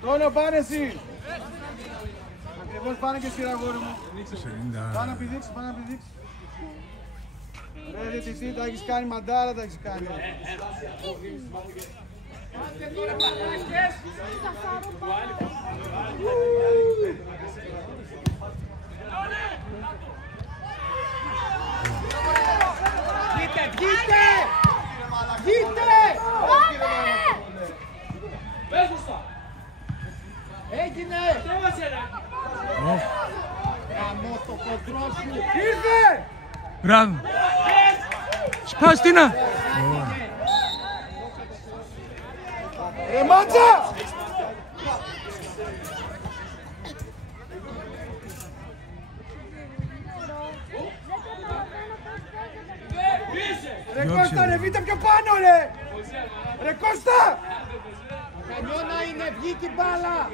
Τόνο, πάνε εσύ. Ακριβώς πάνε και εσύ, αγόρι μου. Πάνε να πηδήξεις, πάνε να πηδήξεις. Ρε διαιτητή, τα έχεις κάνει μαντάρα, τα έχεις κάνει. Βγείτε, βγείτε! Βγείτε! Έγινε! Γαμώ το κοντρό σου! Ήρθε! Μπράβο! Σπάστηνα! Ρε μάτσα! Ρε Κώστα, ρε βείτε πιο πάνω, ρε! Ρε Κώστα! Κανιώνα είναι, βγήκε η μπάλα!